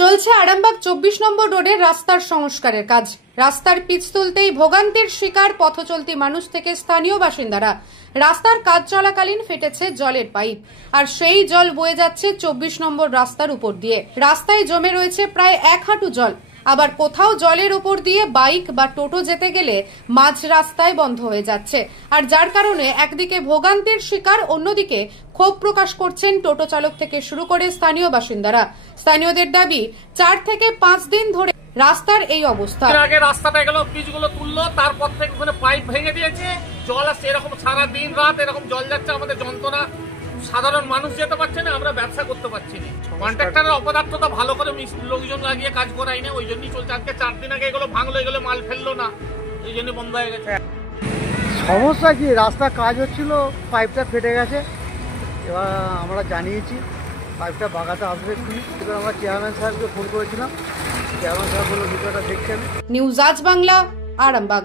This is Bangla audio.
চলছে আরামবাগ 24 নম্বর রোডের রাস্তার সংস্কারের কাজ। রাস্তার পিচ তুলতেই ভোগান্তির শিকার পথচলতি মানুষ থেকে স্থানীয় বাসিন্দারা। রাস্তার কাজ চলাকালীন ফেটেছে জলের পাইপ, আর সেই জল বয়ে যাচ্ছে 24 নম্বর রাস্তার উপর দিয়ে। রাস্তায় জমে রয়েছে প্রায় 1 হাঁটু জল। আবার কোথাও জলের উপর দিয়ে বাইক বা টোটো যেতে গেলে মাঝ রাস্তায় বন্ধ হয়ে যাচ্ছে, আর যার কারণে একদিকে ভোগান্তির শিকার, অন্যদিকে ক্ষোভ প্রকাশ করছেন টোটো চালক থেকে শুরু করে স্থানীয় বাসিন্দারা। স্থানীয়দের দাবি 4 থেকে 5 দিন ধরে রাস্তার এই অবস্থা। আগে রাস্তাটা গেল, পিচগুলো তুললো, তারপর থেকে ওখানে পাইপ ভেঙে দিয়েছে, জল আসছে এরকম সারা দিন রাত এরকম জল যাচ্ছে। আমাদের যন্ত্রণা, সাধারণ মানুষ যেতে পারছে না, আমরা ব্যবসা করতে পারছি না। কন্ট্রাক্টরের অপদার্থতা ভালো করে লোকজন লাগিয়ে কাজ করাই না, ওই জন্যই চলছে। আজকে 4 দিন আগে এগুলো ভাঙলো, এগুলো মাল ফেললো না, এই জন্য বন্ধ হয়ে গেছে। সমস্যা কি, রাস্তা কাজ হচ্ছিল, পাইপটা ফেটে গেছে। এবার আমরা জানিয়েছি পাইপটা বাগাতে আসবে। এবার আমরা চেয়ারম্যান সাহেবকে ফোন করেছিলাম, চেয়ারম্যান সাহেব বললো বিষয়টা দেখছেন। নিউজ আজ বাংলা, আরামবাগ।